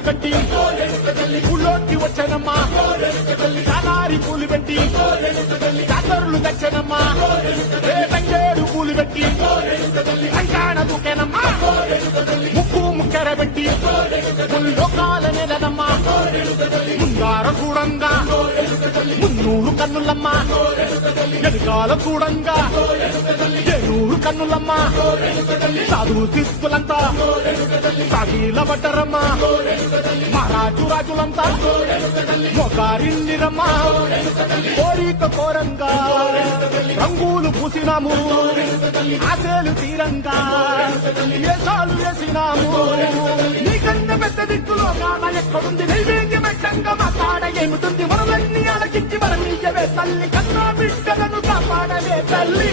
కట్టి పుల్లోకి వచ్చానమ్మా కానారి పూలు పెట్టి కాతరులు తెచ్చానమ్మా తంగేడు పూలు పెట్టి అంకాణ దూకేనమ్మా ముక్కు ముక్కెర పెట్టి ముల్లోకాల నెలనమ్మా ముంగార చూడంగా మున్నూరు కన్నులమ్మా వెనుకాల చూడంగా ఏనూరు కన్నులమ్మా సాధువు శిస్తులంతా సాగిల పడ్డరమ్మా మహారాజు రాజులంతా మొగారిండిరమ్మా కోరిక కోరంగా రంగులు పూసినాము ఆశలు తీరంగా వేషాలు వేసినాము నీకన్నా పెద్ద దిక్కులో కాన ఎక్కడుంది నైవేద్యం ఎట్టంగా మాట్లాడ ఏమిటుంది మనలన్నీ అడగించి మనం ఇయ్యవే తల్లి కన్నా బిడ్డలను కాపాడవే తల్లి